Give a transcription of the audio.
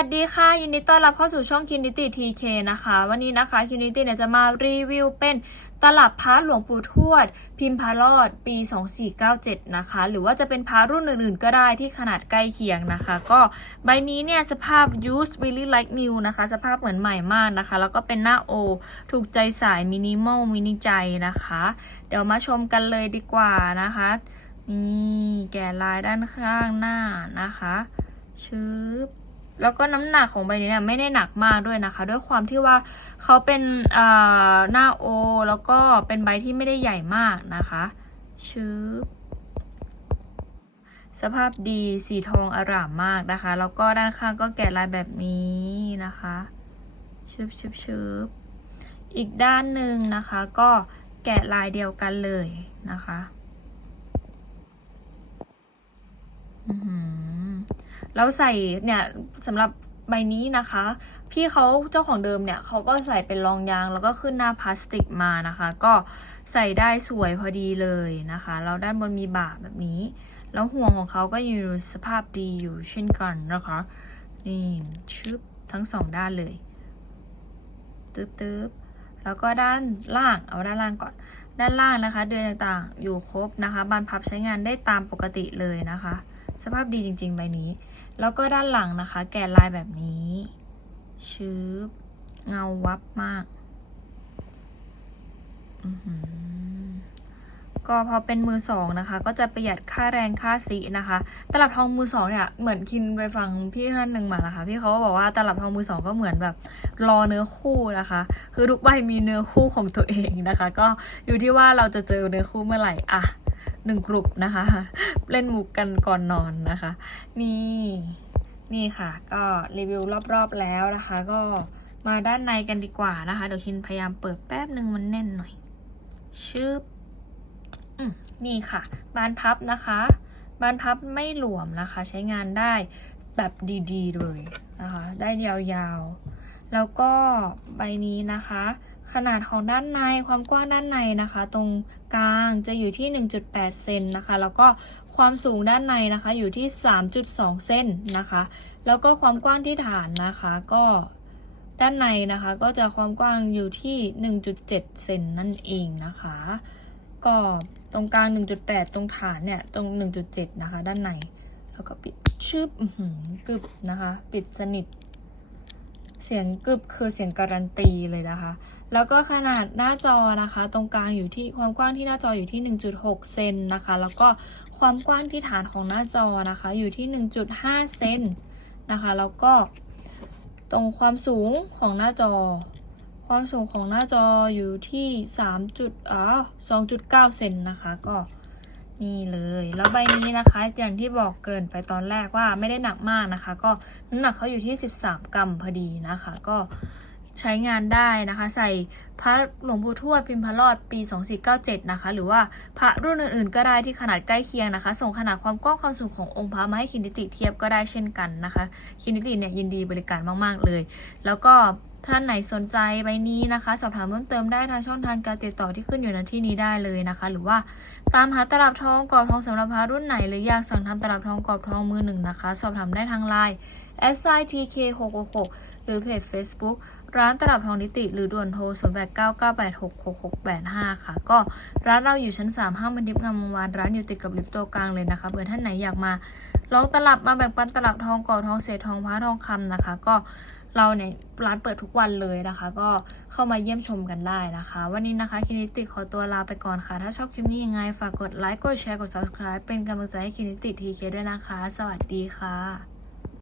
สวัสดีค่ะยินดีต้อนรับเข้าสู่ช่องคินิติทีเคนะคะ วันนี้นะคะคินิติเนี่ยจะมารีวิวเป็นตลับพระหลวงปู่ทวด พิมพ์พระรอดปี 2497 นะคะ หรือว่าจะเป็นพระรุ่นอื่นๆ ก็ได้ที่ขนาดใกล้เคียงนะคะ ก็ใบนี้เนี่ยสภาพ used really like new นะคะ สภาพเหมือนใหม่มากนะคะ แล้วก็เป็นหน้าโอ ถูกใจสายมินิมอลมินิใจนะคะ เดี๋ยวมาชมกันเลยดีกว่านะคะนี่แกะลายด้านข้างหน้านะคะชึบ แล้วก็น้ำหนักของใบนี้เนี่ยไม่ได้หนักมากด้วยนะคะ ด้วยความที่ว่าเขาเป็นหน้าโอ แล้วก็เป็นใบที่ไม่ได้ใหญ่มากนะคะชื้อสภาพดีสีทองอร่ามมากนะคะ แล้วก็ด้านข้างก็แกะลายแบบนี้นะคะชึบชึบชึบอีกด้านหนึ่งนะคะ ก็แกะลายเดียวกันเลยนะคะ อือหือ แล้วใส่เนี่ยสำหรับใบนี้นะคะ พี่เขาเจ้าของเดิมเนี่ยเขาก็ใส่เป็นรองยางแล้วก็ขึ้นหน้าพลาสติกมานะคะ ก็ใส่ได้สวยพอดีเลยนะคะแล้วด้านบนมีบ่าแบบนี้ แล้วห่วงของเขาก็อยู่สภาพดีอยู่เช่นกันนะคะนี่ชึบทั้งสองด้านเลยตึ๊บตึ๊บแล้วก็ด้านล่างเอาด้านล่างก่อน ด้านล่างนะคะ เดือนต่างๆอยู่ครบนะคะ บานพับใช้งานได้ตามปกติเลยนะคะ สภาพดีจริงๆใบนี้ แล้วก็ด้านหลังนะคะ แกะลายแบบนี้ชืบเงาวับมากก็พอเป็นมือสองนะคะ ก็จะประหยัดค่าแรงค่าสีนะคะ ตลับทองมือสองเนี่ยเหมือนคินไปฟังพี่ท่านหนึ่งมานะคะ พี่เขาก็บอกว่าตลับทองมือสองก็เหมือนแบบรอเนื้อคู่นะคะ คือทุกใบมีเนื้อคู่ของตัวเองนะคะ ก็อยู่ที่ว่าเราจะเจอเนื้อคู่เมื่อไหร่อะ หนึ่งกลุ่มนะคะ เล่นมุกกันก่อนนอนนะคะ นี่นี่ค่ะ ก็รีวิวรอบๆแล้วนะคะ ก็มาด้านในกันดีกว่านะคะ เดี๋ยวคินพยายามเปิดแป๊บหนึ่งมันแน่นหน่อย ชึบนี่ค่ะ บานพับนะคะ บานพับไม่หลวมนะคะ ใช้งานได้แบบดีๆเลยนะคะ ได้ยาวๆ แล้วก็ใบนี้นะคะ ขนาดของด้านในความกว้างด้านในนะคะ ตรงกลางจะอยู่ที่ 1.8 เซนนะคะ แล้วก็ความสูงด้านในนะคะอยู่ที่ 3.2 เซนนะคะ แล้วก็ความกว้างที่ฐานนะคะก็ด้านในนะคะก็จะความกว้างอยู่ที่ 1.7 เซนนั่นเองนะคะ ก็ตรงกลาง 1.8 ตรงฐานเนี่ยตรง 1.7 นะคะ ด้านใน แล้วก็ปิดชึบกึบนะคะ ปิดสนิท เสียงกึบคือเสียงการันตีเลยนะคะ แล้วก็ขนาดหน้าจอนะคะ ตรงกลางอยู่ที่ความกว้างที่หน้าจออยู่ที่ 1.6 เซนนะคะ แล้วก็ความกว้างที่ฐานของหน้าจอนะคะ อยู่ที่ 1.5 เซนนะคะ แล้วก็ตรงความสูงของหน้าจอ ความสูงของหน้าจออยู่ที่3จุดอ๋อ2.9 เซนนะคะ ก็ นี่เลยแล้วใบนี้นะคะอย่างที่บอกเกินไปตอนแรกว่าไม่ได้หนักมากนะคะ ก็น้ำหนักเขาอยู่ที่ 13 กรัมพอดีนะคะ ก็ใช้งานได้นะคะ ใส่พระหลวงปู่ทวดพิมพ์พระรอดปี 2497 นะคะ หรือว่าพระรุ่นอื่นๆ ก็ได้ที่ขนาดใกล้เคียงนะคะ ส่งขนาดความกว้างความสูงขององค์พระมาให้คินิติเทียบก็ได้เช่นกันนะคะคินิติเนี่ยยินดีบริการมากๆเลย แล้วก็ ท่านไหนสนใจใบนี้นะคะ สอบถามเพิ่มเติมได้ทางช่องทางการติดต่อที่ขึ้นอยู่ในที่นี้ได้เลยนะคะ หรือว่าตามหาตลับทองกรอบทองสำหรับพระรุ่นไหน หรืออยากสั่งทำตลับทองกรอบทองมือหนึ่งนะคะ สอบถามได้ทางไลน์ s i t k 6 6 6หรือเพจ Facebook ร้านตลับทองนิติ หรือด่วนโทร 0 8 9 9 8 6 6 6 8 5 ค่ะ ก็ร้านเราอยู่ชั้น 3 ห้างบันทิพย์งามวงวานร้านอยู่ติดกับลิฟต์ตัวกลางเลยนะคะเผื่อท่านไหนอยากมาลองตลับมาแบ่งปันตลับทองกรอบทองเศษทองพระทองคำนะคะ ก็ เราเนี่ยร้านเปิดทุกวันเลยนะคะ ก็เข้ามาเยี่ยมชมกันได้นะคะ วันนี้นะคะคินิติขอตัวลาไปก่อนค่ะ ถ้าชอบคลิปนี้ยังไง ฝากกดไลค์กดแชร์กด subscribe เป็นกำลังใจให้คินิติทีเคด้วยนะคะ สวัสดีค่ะ